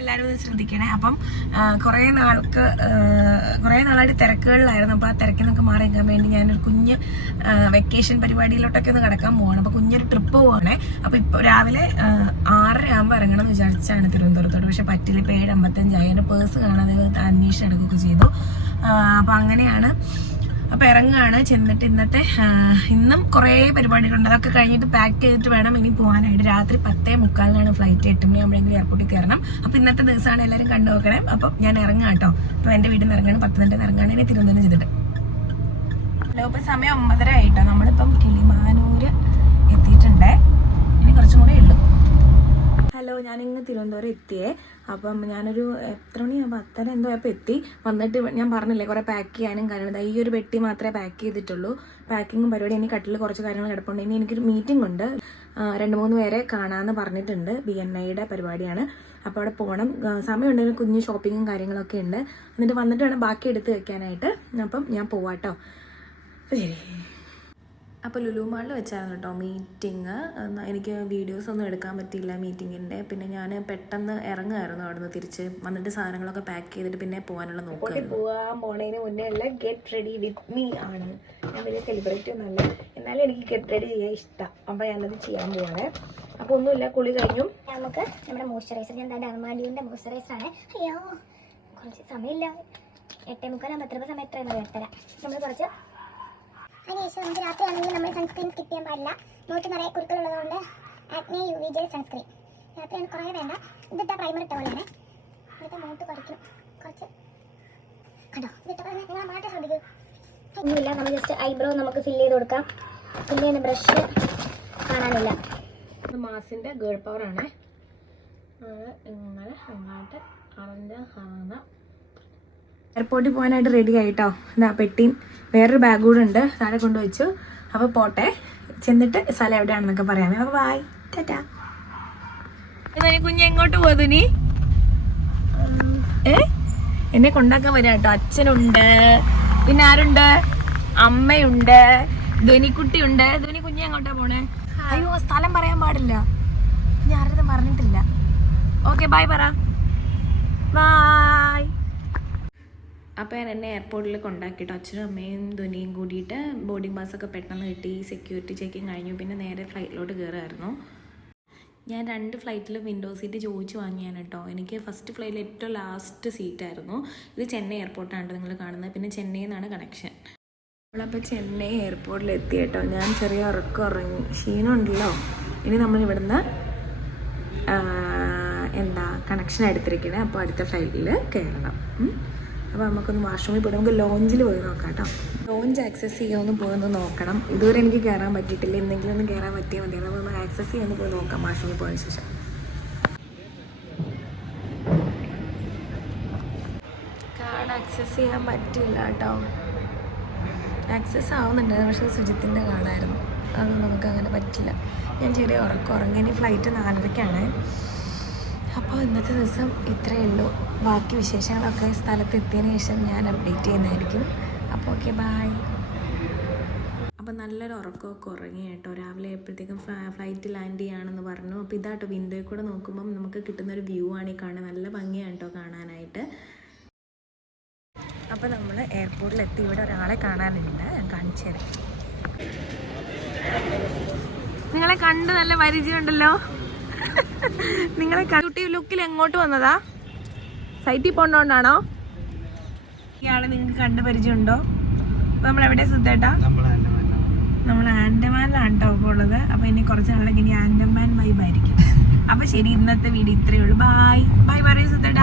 എല്ലാവരും ഇത് ശ്രദ്ധിക്കണേ. അപ്പം കുറേ നാൾക്ക് കുറേ നാളായിട്ട് തിരക്കുകളിലായിരുന്നു. അപ്പോൾ ആ തിരക്കിൽ നിന്നൊക്കെ മാറി നിൽക്കാൻ വേണ്ടി ഞാനൊരു കുഞ്ഞ് വെക്കേഷൻ പരിപാടിയിലോട്ടൊക്കെ ഒന്ന് കിടക്കാൻ പോവാണ്. അപ്പോൾ കുഞ്ഞൊരു ട്രിപ്പ് പോവാണേ. അപ്പോൾ ഇപ്പോൾ രാവിലെ ആറര ആകുമ്പോൾ ഇറങ്ങണം എന്ന് വിചാരിച്ചാണ് തിരുവനന്തപുരത്തോട്ട്. പക്ഷേ പറ്റില്ല. ഇപ്പോൾ ഏഴ് അമ്പത്തഞ്ചായി. എന്റെ പേഴ്സ് കാണാതെ അന്വേഷിച്ച് എടുക്കുകയൊക്കെ ചെയ്തു. അപ്പോൾ അങ്ങനെയാണ് അപ്പോൾ ഇറങ്ങുകയാണ് ചെന്നിട്ട് ഇന്നത്തെ ഇന്നും കുറേ പരിപാടികളുണ്ട്. അതൊക്കെ കഴിഞ്ഞിട്ട് പാക്ക് ചെയ്തിട്ട് വേണം ഇനി പോകാനായിട്ട് രാത്രി പത്തേ മുക്കാലിനാണ് ഫ്ലൈറ്റ് എട്ട് മണിയാകുമ്പോഴെങ്കിലും എയർപോർട്ടിൽ കയറണം. അപ്പോൾ ഇന്നത്തെ ദിവസമാണ് എല്ലാവരും കണ്ടു നോക്കണേ. അപ്പം ഞാൻ ഇറങ്ങാം കേട്ടോ. അപ്പോൾ എന്റെ വീട്ടിൽ നിന്ന് പത്ത് മിനിറ്റ് ഇറങ്ങാണ്. ഇനി തിരുവനന്തപുരം ചെയ്തിട്ട് ഹലോ ഇപ്പം സമയം ഒമ്പതര ആയിട്ടോ. നമ്മളിപ്പം കിളിമാനൂര് എത്തിയിട്ടുണ്ടേ ഇനി കുറച്ചും കൂടെ ഉള്ളൂ ഹലോ ഞാനിങ്ങ് തിരുവനന്തപുരം എത്തിയേ. അപ്പം ഞാനൊരു എത്ര മണിയാകുമ്പോൾ പത്തര എന്തോ അപ്പോൾ എത്തി. വന്നിട്ട് ഞാൻ പറഞ്ഞില്ലേ കുറേ പാക്ക് ചെയ്യാനും കാര്യങ്ങളും. ഈ ഒരു പെട്ടി മാത്രമേ പാക്ക് ചെയ്തിട്ടുള്ളൂ. പാക്കിങ്ങും പരിപാടി ഇനി കട്ടിൽ കുറച്ച് കാര്യങ്ങൾ കിടപ്പുണ്ട്. ഇനി എനിക്കൊരു മീറ്റിംഗ് ഉണ്ട്. രണ്ട് മൂന്ന് പേരെ കാണാമെന്ന് പറഞ്ഞിട്ടുണ്ട്. ബി എൻ ഐയുടെ പരിപാടിയാണ്. അപ്പോൾ അവിടെ പോകണം സമയമുണ്ടെങ്കിൽ കുഞ്ഞ് ഷോപ്പിങ്ങും കാര്യങ്ങളൊക്കെ ഉണ്ട്. എന്നിട്ട് വന്നിട്ട് വേണം ബാക്കി എടുത്ത് വെക്കാനായിട്ട്. അപ്പം ഞാൻ പോവാട്ടോ. ശരി. അപ്പോൾ ലുലു മാളിൽ വെച്ചായിരുന്നു കേട്ടോ മീറ്റിംഗ് എനിക്ക് വീഡിയോസ് ഒന്നും എടുക്കാൻ പറ്റിയില്ല മീറ്റിങ്ങിന്റെ പിന്നെ ഞാൻ പെട്ടെന്ന് ഇറങ്ങുമായിരുന്നു അവിടുന്ന് തിരിച്ച്. വന്നിട്ട് സാധനങ്ങളൊക്കെ പാക്ക് ചെയ്തിട്ട് പിന്നെ പോകാനുള്ള നോക്കുമായിരുന്നു പോകാൻ പോണതിന് മുന്നേ ഉള്ള ഗെറ്റ് റെഡി വിത്ത് മീ ആണ്. ഞാൻ വലിയ സെലിബ്രിറ്റി ഒന്നല്ല എന്നാലും എനിക്ക് ഗെറ്റ് റെഡി ചെയ്യാൻ ഇഷ്ടം. അപ്പോൾ ഞാനത് ചെയ്യാൻ പോവാണ്. അപ്പോൾ ഒന്നുമില്ല കുളി കഴിഞ്ഞു. നമുക്ക് നമ്മുടെ മോയ്സ്ചറൈസർ ഞാൻ എന്താ ഡർമാഡിയുടെ മോയ്സ്ചറൈസർ ആണ്. അയ്യോ കുറച്ച് സമയമില്ല. എട്ടേ മുക്കാലാകുമ്പോൾ എത്ര സമയം എത്രയെന്ന് എട്ടര. നമ്മൾ കുറച്ച് അതിനുശേഷം നമുക്ക് രാത്രി ആണെങ്കിൽ നമ്മൾ സൺസ്ക്രീൻ സ്കിപ്പ് ചെയ്യാൻ പാടില്ല. മുഖത്ത് നിറയെ കുരുക്കളുള്ളതുകൊണ്ട് acne U V J sunscreen രാത്രിയാണ് കുറേ വേണ്ട. ഇതിട്ട പ്രൈമർ ഇട്ട പോലെയാണ്. ഇവിടുത്തെ മുഖത്ത് കുറയ്ക്കും കുറച്ച്. കണ്ടോ? പോലെ നിങ്ങൾ മാറ്റം ശ്രദ്ധിക്കും. ഒന്നുമില്ല നമ്മൾ ജസ്റ്റ് ഐബ്രോ നമുക്ക് ഫില്ല് ചെയ്ത് കൊടുക്കാം. ഫില്ല് ചെയ്യുന്ന ബ്രഷ് കാണാനില്ല. മാസിന്റെ ഗേൾ അത് ഇങ്ങനെ അങ്ങോട്ട് അറിഞ്ഞ ഹാന എയർപോർട്ടിൽ പോകാനായിട്ട് റെഡി ആയിട്ടോ? ഇതാ പെട്ടിയും വേറൊരു ബാഗ് കൂടെ ഉണ്ട്. താഴെ കൊണ്ടുവച്ചു. അപ്പോൾ പോട്ടെ. ചെന്നിട്ട് സ്ഥലം എവിടെയാണെന്നൊക്കെ പറയാമേ അപ്പോൾ ബായ് ടാറ്റാ. കുഞ്ഞ് എങ്ങോട്ട് പോകുന്നു നീ? ഏ? എന്നെ കൊണ്ടാക്കാൻ വരാം കേട്ടോ. അച്ഛനുണ്ട്. പിന്നെ ആരുണ്ട്? അമ്മയുണ്ട്. ധ്വനിക്കുട്ടിയുണ്ട് ധ്വനി കുഞ്ഞ് എങ്ങോട്ടാ പോണേ? അയ്യോ സ്ഥലം പറയാൻ പാടില്ല. ഞാൻ ആരുടെ പറഞ്ഞിട്ടില്ല. ഓക്കെ ബൈ പറ. ബൈ അപ്പോൾ ഞാൻ എന്നെ എയർപോർട്ടിൽ കൊണ്ടാക്കിയിട്ട് അച്ഛനും അമ്മയും ധ്വനിയും കൂടിയിട്ട് ബോർഡിംഗ് പാസ്സൊക്കെ പെട്ടെന്ന് കിട്ടി. സെക്യൂരിറ്റി ചെക്കിങ് കഴിഞ്ഞു. പിന്നെ നേരെ ഫ്ലൈറ്റിലോട്ട് കയറുമായിരുന്നു ഞാൻ രണ്ട് ഫ്ലൈറ്റിലും വിൻഡോ സീറ്റ് ചോദിച്ചു വാങ്ങിയാണ് കേട്ടോ എനിക്ക് ഫസ്റ്റ് ഫ്ലൈറ്റിൽ ഏറ്റവും ലാസ്റ്റ് സീറ്റായിരുന്നു ഇത് ചെന്നൈ എയർപോർട്ടാണ് നിങ്ങൾ കാണുന്നത്. പിന്നെ ചെന്നൈയിൽ നിന്നാണ് കണക്ഷൻ നമ്മളപ്പോൾ ചെന്നൈ എയർപോർട്ടിൽ എത്തി കേട്ടോ ഞാൻ ചെറിയ ഉറക്കം ഉറങ്ങി. ക്ഷീണമുണ്ടല്ലോ ഇനി നമ്മൾ ഇവിടുന്ന് എന്താ കണക്ഷൻ എടുത്തിരിക്കണേ. അപ്പോൾ അടുത്ത ഫ്ലൈറ്റിൽ കയറണം. അപ്പോൾ നമുക്കൊന്ന് വാഷ്റൂമിൽ പോയി നമുക്ക് ലോഞ്ചിൽ പോയി നോക്കാം കേട്ടോ. ലോഞ്ച് ആക്സസ് ചെയ്യാമെന്ന് പോയൊന്ന് നോക്കണം. ഇതുവരെ എനിക്ക് കയറാൻ പറ്റിയിട്ടില്ല. എന്തെങ്കിലും ഒന്ന് കയറാൻ പറ്റിയാൽ മതി. അപ്പോൾ ഒന്ന് ആക്സസ് ചെയ്യാമെന്ന് പോയി നോക്കാം വാഷ്റൂമിൽ പോയതിന് ശേഷം. കാർഡ് ആക്സസ് ചെയ്യാൻ പറ്റില്ല കേട്ടോ. ആക്സസ് ആവുന്നുണ്ട്. പക്ഷെ സുജിത്തിന്റെ കാർഡായിരുന്നു. അത് നമുക്ക് അങ്ങനെ പറ്റില്ല ഞാൻ ചെറിയ ഉറക്കം ഉറങ്ങി. ഫ്ലൈറ്റ് നാലരയ്ക്കാണ് അപ്പോൾ ഇന്നത്തെ ദിവസം ഇത്രയേ ഉള്ളൂ. ബാക്കി വിശേഷങ്ങളൊക്കെ സ്ഥലത്ത് എത്തിയതിന് ശേഷം ഞാൻ അപ്ഡേറ്റ് ചെയ്യുന്നതായിരിക്കും. അപ്പോൾ ഓക്കെ ബായ് അപ്പോൾ നല്ലൊരു ഉറക്കമൊക്കെ ഉറങ്ങി കേട്ടോ. രാവിലെ എപ്പോഴത്തേക്കും ഫ്ലൈറ്റ് ലാൻഡ് ചെയ്യുകയാണെന്ന് പറഞ്ഞു. അപ്പോൾ ഇതാട്ടോ വിൻഡോയിൽ കൂടെ നോക്കുമ്പം നമുക്ക് കിട്ടുന്നൊരു വ്യൂ ആണ് ഈ കാണുന്നത്. നല്ല ഭംഗിയാണ് കേട്ടോ കാണാനായിട്ട്. അപ്പോൾ നമ്മൾ എയർപോർട്ടിലെത്തി ഇവിടെ ഒരാളെ കാണാനുണ്ട്. ഞാൻ കാണിച്ചു തരാം നിങ്ങളെ കണ്ട് നല്ല പരിചയമുണ്ടല്ലോ. നിങ്ങളെ ലുക്കിൽ എങ്ങോട്ട് വന്നതാ? സൈറ്റിൽ പോണോണ്ടാണോ? ഇയാളെ നിങ്ങൾക്ക് കണ്ട് പരിചയമുണ്ടോ? അപ്പൊ നമ്മൾ എവിടെ സുദ്ധേട്ടാ നമ്മൾ ആൻഡമാനിലാണ് കേട്ടോ ഇപ്പോൾ ഉള്ളത് അപ്പൊ ഇനി കുറച്ച് നാളേക്ക് ഇനി ആൻഡമാൻ വൈബായിരിക്കും അപ്പൊ ശരി ഇന്നത്തെ വീഡിയോ ഇത്രയേ ഉള്ളൂ. ബൈ ബൈ പറയൂ സുദ്ധേട്ടാ